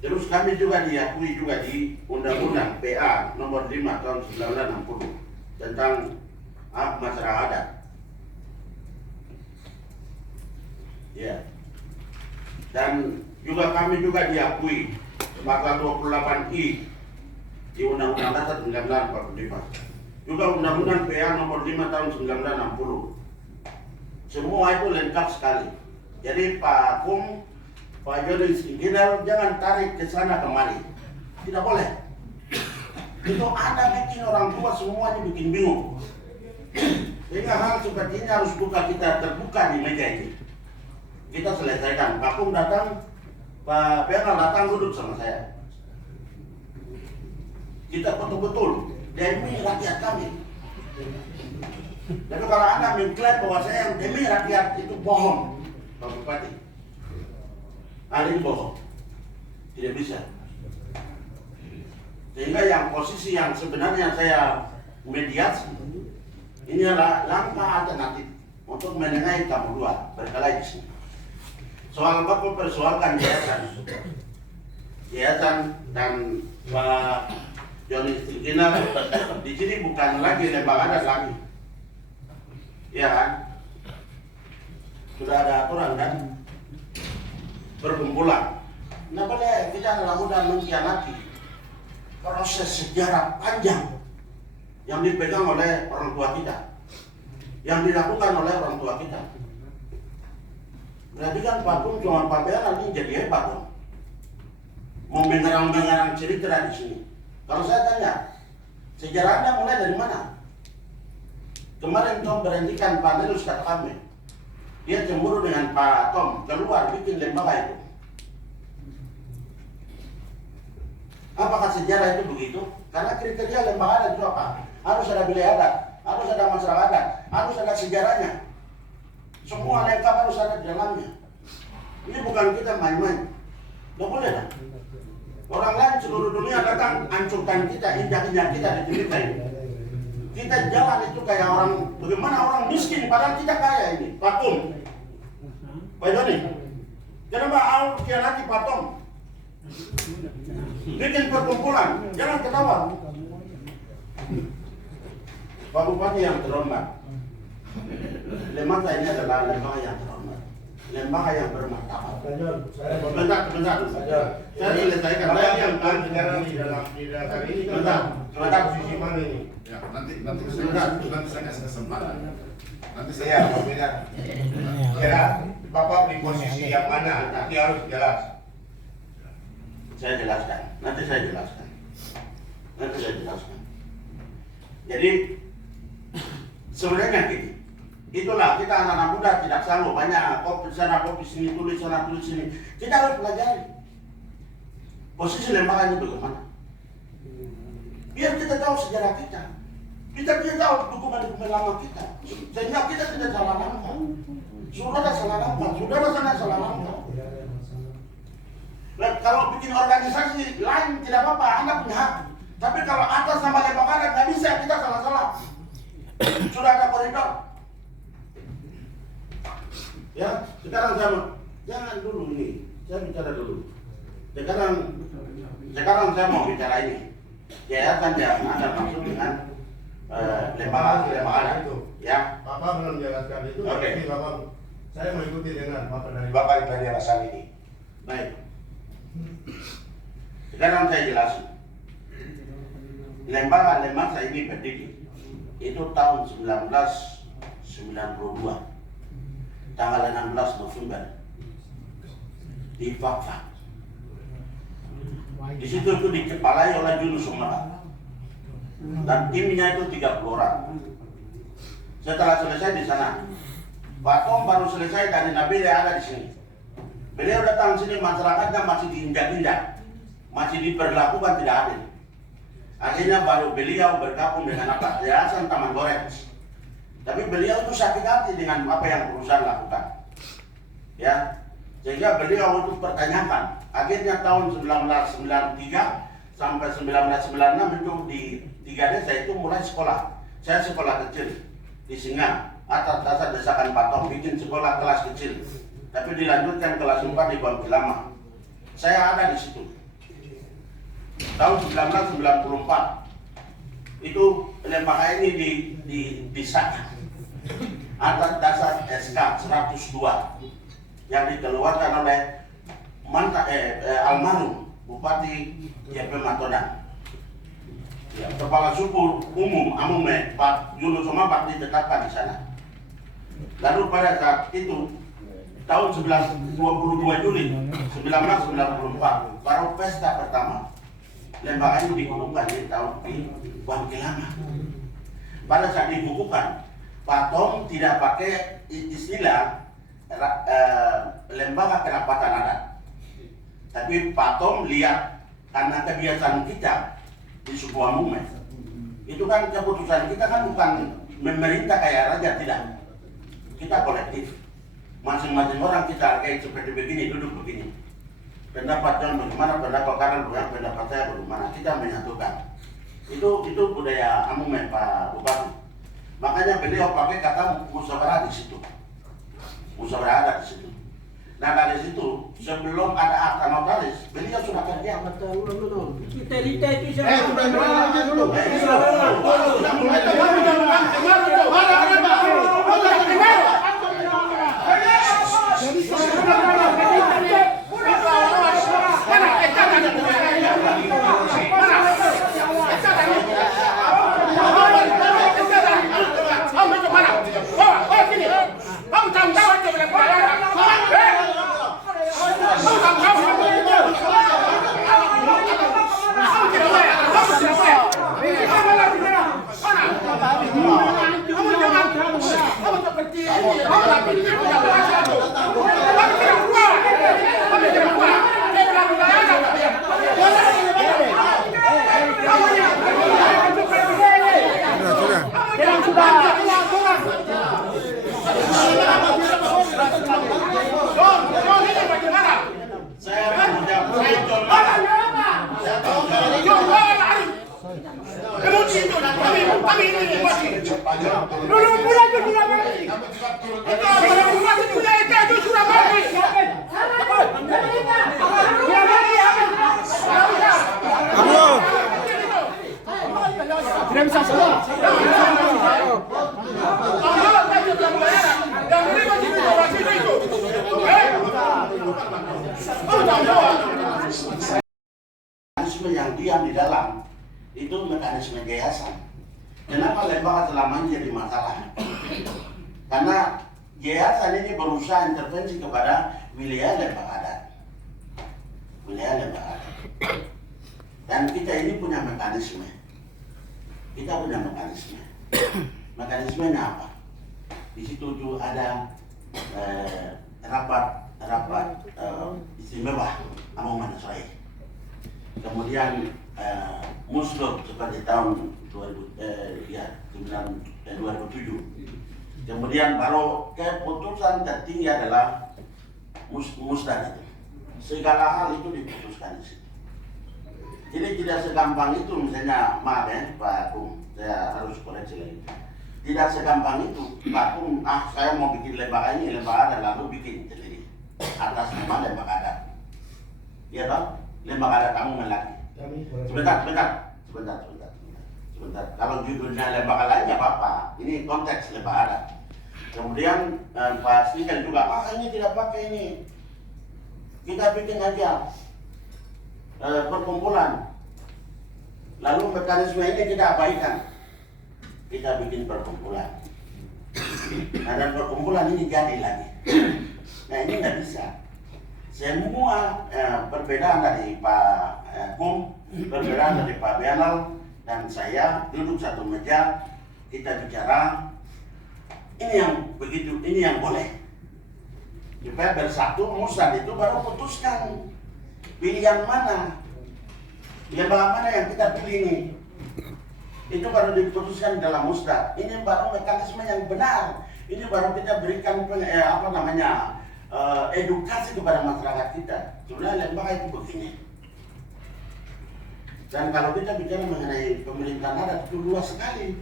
Terus kami juga diakui juga di Undang-Undang PA nomor 5 tahun 1960 tentang masyarakat adat. Ya. Dan juga kami juga diakui pasal 28I di Undang-Undang Dasar 1945. Juga Undang-Undang PA nomor 5 tahun 1960. Semua itu lengkap sekali. Jadi Pak Kum, Pak Joni Singgidal jangan tarik ke sana kemari. Tidak boleh. Itu ada bikin orang tua semuanya bikin bingung. Sehingga hal seperti ini harus kita terbuka di meja ini. Kita selesaikan. Pak Kum datang, Pak Bianal datang duduk sama saya. Kita betul-betul demi rakyat kami. Tapi kalau Anda mengklaim bahwa saya yang demi rakyat, itu bohong, Pak Bupati. Hal ini bohong, tidak bisa. Sehingga yang posisi yang sebenarnya saya mediasi, ini adalah langkah alternatif untuk menengahi kamu dua berkelahi di sini. Soal baku persoalkan yayasan dan Pak Joni Singgidal di sini bukan lagi lembaga adat lagi, ya kan? Sudah ada aturan kan? Perkumpulan. Nah boleh kita adalah mudah mengkhianati proses sejarah panjang yang dipegang oleh orang tua kita, yang dilakukan oleh orang tua kita. Berarti kan Pak Kum cuma Pak Bianal ini jadi hebat dong. Mau mengarang-mengarang cerita di sini. Kalau saya tanya, sejarah Anda mulai dari mana? Kemarin Tom berhentikan Pak Nelus kata kami. Dia cemburu dengan Pak Tom, keluar bikin lembaga itu. Apakah sejarah itu begitu? Karena kriteria lembaga adat itu apa? Harus ada wilayah adat, harus ada masyarakat adat, harus ada sejarahnya. Semua lengkap harus ada di dalamnya. Ini bukan kita main-main. Nggak boleh lah. Orang lain seluruh dunia datang hancurkan kita, injak-injak kita di Timika ini. Kita jalan itu kayak orang, bagaimana orang miskin padahal kita kaya ini. Pak Kum, Pak Joni, kenapa awal khianati Patom? Bikin perkumpulan, jangan ketawa. Pak Bupati yang terhormat, lembaga ini adalah lembaga yang terhormat, lembaga yang bermartabat. Bentar. Saya selesaikan. Saya yang sebentar. Sisi mana ini? Ya, nanti saya kasih kesempatan. Nanti Saya apabila kira Bapak di posisi yang mana, nanti harus jelas. Saya jelaskan. Nanti saya jelaskan. Jadi sebenarnya gini, itulah kita anak-anak muda tidak sanggup banyak kopi sana kopi sini tulis sana tulis sini. Kita harus pelajari posisi lembaga ini bagaimana. Biar kita tahu sejarah kita. Kita tahu dokumen-dokumen lama kita. Sehingga kita tidak salah langkah. Saudara salah langkah, saudara sana salah langkah. Nah, kalau bikin organisasi lain tidak apa-apa, Anda punya hak. Tapi kalau atas nama lembaga nggak bisa, kita salah-salah. Sudah ada koridor. Ya, sekarang jangan dulu nih, saya bicara dulu. Sekarang saya mau bicara ini. Yayasan yang ada maksud dengan lembaga itu. Ya. Bapak belum jelaskan itu. Oke. Tapi Bapak, saya mengikuti dengan Bapak dari Bapak ditanya masalah ini. Baik. Sekarang saya jelasin. Lembaga ini berdiri itu tahun 1992 tanggal 16 November di Fakfak. Di situ itu dikepalai oleh Junus Sumera dan timnya itu 30 orang. Setelah selesai di sana, Pak Tom baru selesai dari Nabil yang ada di sini. Beliau datang sini, masyarakatnya masih diinjak-injak, masih diperlakukan tidak adil. Akhirnya baru beliau bergabung dengan Yayasan Taman Goreng. Tapi beliau itu sakit hati dengan apa yang perusahaan lakukan. Ya, sehingga beliau itu pertanyakan. Akhirnya tahun 1993 sampai 1996 itu di 3 desa itu mulai sekolah. Saya sekolah kecil di Singa atas dasar desakan Pak Tom bikin sekolah kelas kecil. Tapi dilanjutkan kelas 4 di Bangki Lama. Saya ada di situ. Tahun 1994 itu lembaga ini disahkan atas dasar SK 102 yang dikeluarkan oleh almarhum Bupati JP Matodan. Ya, Kepala Suku Umum Amume Pak Junus Sumera ditetapkan di sana. Lalu pada saat itu tahun 22 Juli 1994 baru pesta pertama lembaga ini dikukuhkan di tahun di Bangki Lama. Pada saat dikukuhkan, Pak Tom tidak pakai istilah lembaga kerapatan adat. Tapi Pak Tom lihat karena kebiasaan kita di suku Amume, itu kan keputusan kita kan bukan memerintah kayak raja, tidak. Kita kolektif. Masing-masing orang kita hargai seperti begini, duduk begini. Pendapat John bagaimana, pendapat Karel bagaimana, pendapat saya bagaimana, kita menyatukan. Itu budaya Amume Pak Bupati. Makanya beliau pakai kata musyawarah di situ. Musyawarah ada di situ. Nah dari situ sebelum ada akta notaris, beliau sudah kerja. Kita itu mekanisme yayasan. Kenapa lembaga selama ini jadi masalah? Karena yayasan ini berusaha intervensi kepada wilayah lembaga adat. Wilayah lembaga adat. Dan kita ini punya mekanisme. Kita punya mekanisme. Mekanismenya apa? Di situ juga ada rapat istimewa Among Manusia. Kemudian musdok seperti tahun 2007. Kemudian baru keputusan tertinggi adalah musdaq itu. Segala hal itu diputuskan di situ. Jadi tidak segampang itu, misalnya maaf ya Pak Agung, saya harus koreksi lagi. Tidak segampang itu, Pak Agung, saya mau bikin lembaga ini, lembaga ada lalu bikin sendiri atas nama lembaga adat. Iya toh? Lembaga adat kamu lagi. Sebentar. Kalau judulnya lembaga lain nggak apa-apa. Ini konteks lembaga adat. Kemudian Pak Snikel juga, ini tidak pakai ini. Kita bikin aja perkumpulan. Lalu mekanisme ini kita abaikan. Kita bikin perkumpulan. Nah, dan perkumpulan ini jadi lagi. Nah, ini nggak bisa. Semua perbedaan dari Pak Kum, perbedaan dari Pak Belal dan saya duduk satu meja, kita bicara ini yang begitu, ini yang boleh. Supaya bersatu musdaq itu baru putuskan pilihan mana, lembaga mana yang kita pilih ini. Itu baru diputuskan dalam musdaq. Ini baru mekanisme yang benar. Ini baru kita berikan edukasi kepada masyarakat kita. Sebenarnya lembaga itu begini. Dan kalau kita bicara mengenai pemerintahan adat itu luas sekali.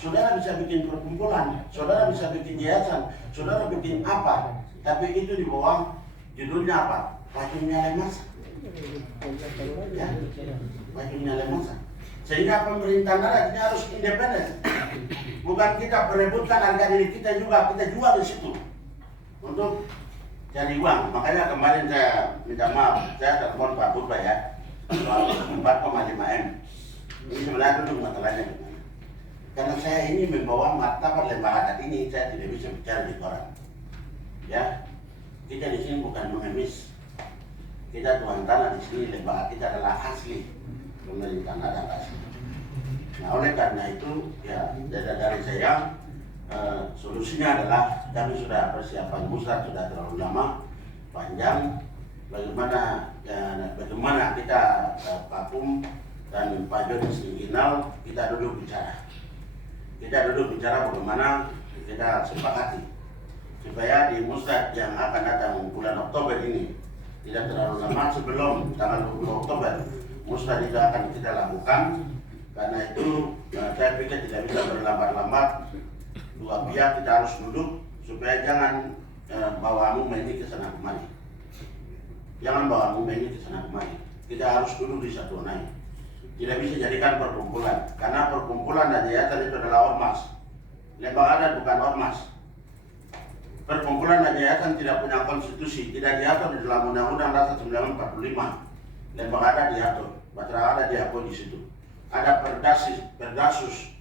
Saudara bisa bikin perkumpulan, saudara bisa bikin yayasan, saudara bikin apa. Tapi itu di bawah judulnya apa? Wajibnya lemasa. Ya, wajibnya lemasa. Sehingga pemerintahan adat ini harus independen. Bukan kita berebutkan harga diri kita juga, kita jual di situ untuk cari uang. Makanya kemarin saya minta maaf, saya telepon Pak Purba ya, soal 4,5 M. Ini sebenarnya duduk masalahnya gimana? Karena saya ini membawa martabat lembaga adat ini, saya tidak bisa bicara di koran. Ya, kita di sini bukan mengemis. Kita tuan tanah di sini, lembaga kita adalah asli pemerintahan adat asli. Nah, oleh karena itu, ya dari saya, solusinya adalah kami sudah persiapan musdaq sudah terlalu lama, panjang. Bagaimana kita Pak Kum dan Pak Joni Singginal kita duduk bicara. Kita duduk bicara bagaimana kita sepakati supaya di musdaq yang akan datang bulan Oktober ini tidak terlalu lama sebelum tanggal 20 Oktober musdaq itu akan kita lakukan. Karena itu saya pikir tidak bisa berlambat-lambat. Dua pihak kita harus duduk supaya jangan bawa Amung ini ke sana kemari. Jangan bawa Amung ini ke sana kemari. Kita harus duduk di satu naik. Tidak bisa jadikan perkumpulan, karena perkumpulan dan yayasan itu adalah ormas. Lembaga adat bukan ormas. Perkumpulan dan yayasan tidak punya konstitusi, tidak diatur di dalam Undang-Undang Dasar 1945. Lembaga adat diatur, masyarakat adat diatur di situ. Ada perdasus,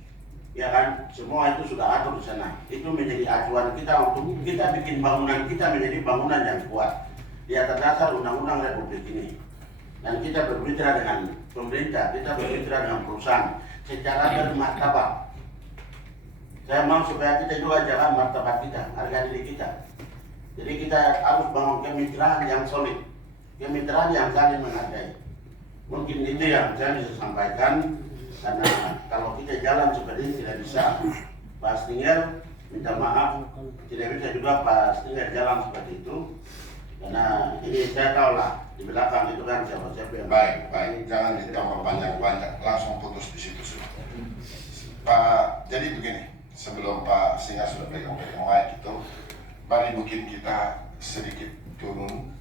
ya kan? Semua itu sudah atur di sana. Itu menjadi acuan kita untuk kita bikin bangunan kita menjadi bangunan yang kuat di atas dasar Undang-Undang Republik ini. Dan kita berbicara dengan pemerintah, kita berbicara dengan perusahaan secara bermartabat. Saya mau supaya kita juga jaga martabat kita, harga diri kita. Jadi kita harus bangun kemitraan yang solid, kemitraan yang saling menghargai. Mungkin itu yang saya bisa sampaikan, karena kalau kita jalan seperti ini tidak bisa. Pak Stinger minta maaf, tidak bisa juga Pak Stinger jalan seperti itu. Karena ini saya tahu lah, di belakang itu kan siapa-siapa yang baik, jangan ditambah banyak-banyak, langsung putus di situ sudah. Pak, jadi begini, sebelum Pak Singa sudah pegang-pegang mic itu, mari mungkin kita sedikit turun.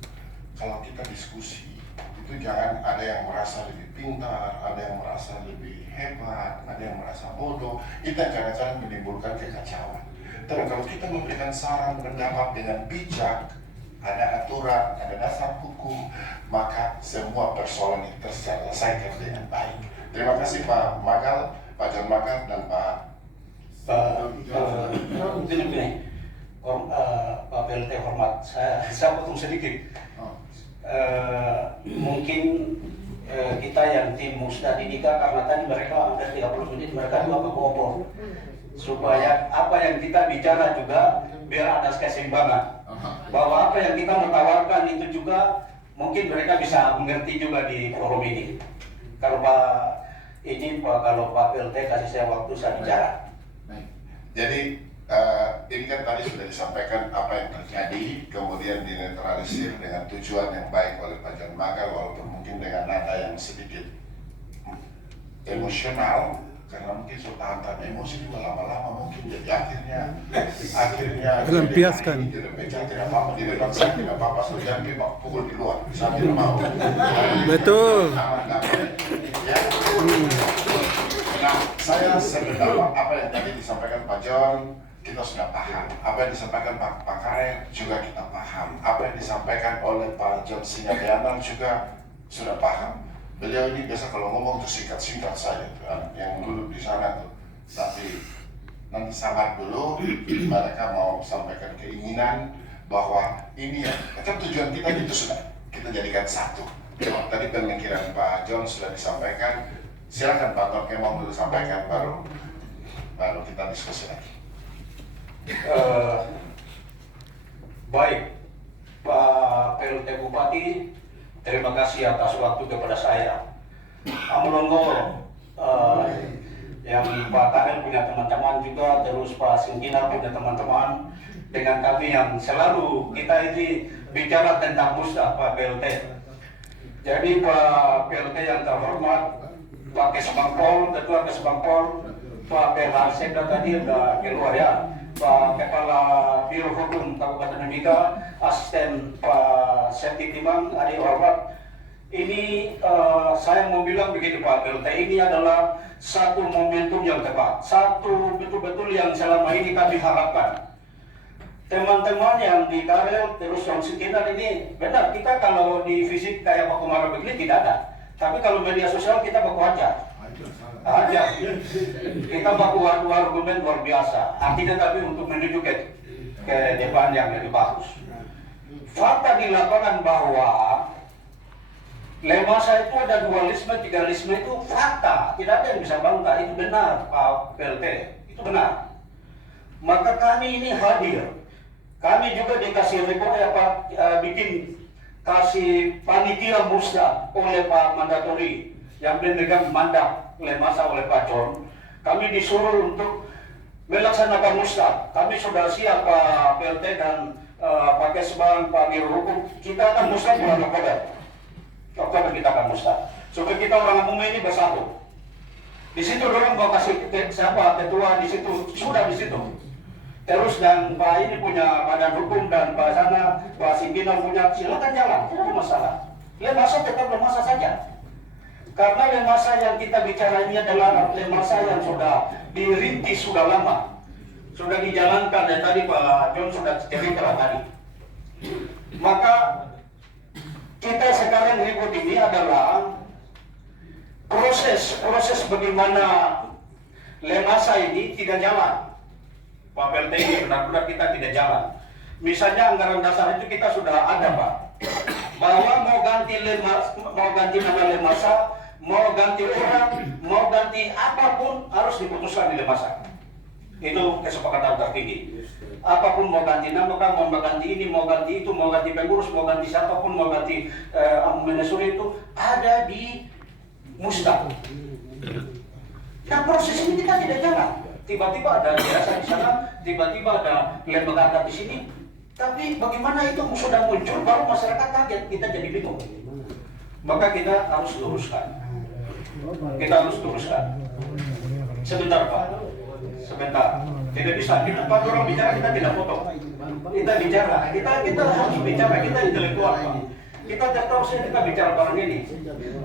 Kalau kita diskusi, itu jangan ada yang merasa lebih pintar, ada yang merasa lebih hebat, ada yang merasa bodoh. Itu jangan-jangan menimbulkan kekacauan. Dan kalau kita memberikan saran pendapat dengan bijak, ada aturan, ada dasar hukum, maka semua persoalan itu terselesaikan dengan baik. Terima kasih Pak Makal, Pak John Makal, dan Pak begini, Pak PLT hormat, saya potong sedikit. Mungkin kita yang tim Musda Didika, karena tadi mereka hampir 30 menit mereka juga berkobrol supaya apa yang kita bicara juga biar ada keseimbangan, bahwa apa yang kita menawarkan itu juga mungkin mereka bisa mengerti juga di forum ini. Kalau Pak izin Pak, kalau Pak PLT kasih saya waktu saya bicara. Jadi ini kan tadi sudah disampaikan apa yang terjadi, kemudian dinetralisir dengan tujuan yang baik oleh Pak John Makal, walaupun mungkin dengan nada yang sedikit emosional, karena mungkin sultan emosi juga lama-lama mungkin jadi akhirnya melampiaskan. tidak baca, tidak apa-apa, di depan saya tidak apa-apa, saja memang pukul di luar, saya tidak mau. Betul. Ya. Nah, saya sebenarnya apa yang tadi disampaikan Pak John, kita sudah paham. Apa yang disampaikan Pak Karet juga kita paham. Apa yang disampaikan oleh Pak John Singabianal juga sudah paham. Beliau ini biasa kalau ngomong tuh singkat-singkat saja, yang duduk di sana tuh. Tapi nanti sabar dulu, mereka mau sampaikan keinginan bahwa ini ya, kan tujuan kita itu sudah kita jadikan satu. Tadi pemikiran Pak John sudah disampaikan. Silakan Pak Tor Kemong dulu sampaikan, baru kita diskusi lagi. Baik, Pak PLT Bupati, terima kasih atas waktu kepada saya. Amulongo, yang Pak Karel punya teman-teman juga, terus Pak Singgina punya teman-teman, dengan kami yang selalu kita ini bicara tentang Musda, Pak PLT. Jadi Pak PLT yang terhormat, Pak Kesbangpol, Ketua Kesbangpol, Pak PLH Sekda tadi sudah keluar ya, Pak Kepala Biro Hukum Kabupaten Mimika, Asisten Pak Septi Timang, adik hormat. Ini saya mau bilang begitu Pak PLT, ini adalah satu momentum yang tepat, satu betul-betul yang selama ini kami harapkan. Teman-teman yang di Karel terus yang sekitar ini, benar kita kalau di fisik kayak Pak Kumara begini tidak ada. Tapi kalau media sosial kita baku aja, kita baku argumen luar biasa. Artinya tapi untuk menuju ke depan yang lebih bagus. Fakta di lapangan bahwa Lemasa itu ada dualisme, tigalisme itu fakta. Tidak ada yang bisa bantah, itu benar Pak PLT, itu benar. Maka kami ini hadir. Kami juga dikasih bikin kasih panitia Musda oleh Pak Mandatori yang memegang mandat Lemasa oleh Pak John. Kami disuruh untuk melaksanakan Musda. Kami sudah siap Pak PLT dan Pak Kesbang, Pak Biro Hukum. Kita akan Musda bulan Oktober kita akan Musda. Supaya kita orang umum ini bersatu. Di situ dorong mau kasih siapa ketua di situ, sudah di situ. Terus dan Pak ini punya badan hukum dan Pak sana, Pak Singgina punya, silakan jalan, tidak ada masalah. Lemasa tetap Lemasa saja. Karena Lemasa yang kita bicara ini adalah Lemasa yang sudah dirintis sudah lama. Sudah dijalankan dan tadi Pak John sudah cerita tadi. Maka kita sekarang ribut ini adalah proses bagaimana Lemasa ini tidak jalan. Pak PLT ini benar-benar kita tidak jalan. Misalnya anggaran dasar itu kita sudah ada Pak, bahwa mau ganti nama Lemasa, mau ganti orang, mau ganti apapun harus diputuskan di Lemasa. Itu kesepakatan tertinggi. Apapun mau ganti nama, mau ganti ini, mau ganti itu, mau ganti pengurus, mau ganti siapapun, mau ganti manajer itu ada di Musda. Nah proses ini kita tidak jalan. Tiba-tiba ada jasa di sana, tiba-tiba ada lembaga di sini. Tapi bagaimana itu sudah muncul, baru masyarakat kaget, kita jadi bingung. Maka kita harus luruskan. Sebentar Pak, sebentar. Tidak bisa, kita Pak orang bicara, kita tidak potong. Kita bicara, kita harus bicara, kita intelektual Pak. Kita terus kita bicara barang ini.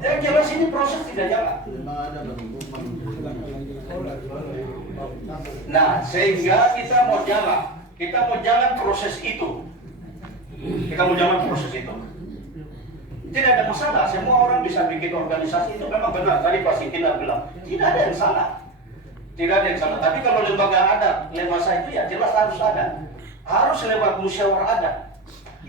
Yang jelas ini proses tidak jalan. Nah, sehingga kita mau jalan proses itu. Tidak ada masalah, semua orang bisa bikin organisasi, itu memang benar. Tadi Pak Sikinar bilang, tidak ada yang salah. Tidak ada yang salah. Tapi kalau lembaga adat, Lemasa itu ya jelas harus ada. Harus lewat musyawarah adat.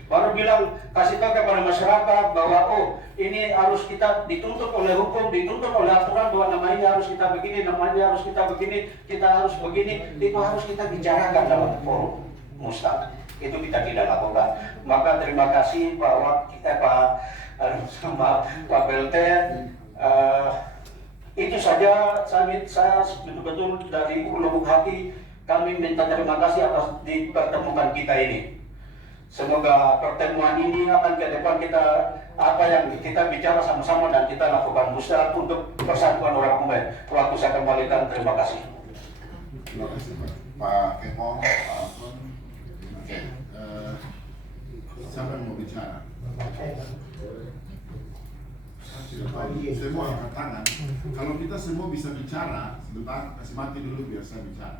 Baru bilang, kasih tahu kepada masyarakat bahwa oh ini harus kita dituntut oleh hukum, dituntut oleh aturan bahwa nama ini harus kita begini, nama ini harus kita begini, kita harus begini. Itu harus kita bicarakan dalam forum Mustaq. Itu kita tidak lakukan. Maka terima kasih Pak PLT. Itu saja saya betul-betul dari lubuk hati kami minta terima kasih atas dipertemukan kita ini. Semoga pertemuan ini akan ke depan kita apa yang kita bicara sama-sama dan kita lakukan Mustaq untuk persatuan orang Khmer. Waktu saya kembalikan, terima kasih. Terima kasih Pak. Pak Kemo, Pak Ampun. Oke, siapa yang mau bicara? Semua angkat tangan. Kalau kita semua bisa bicara, sebentar kasih mati dulu biar saya bicara.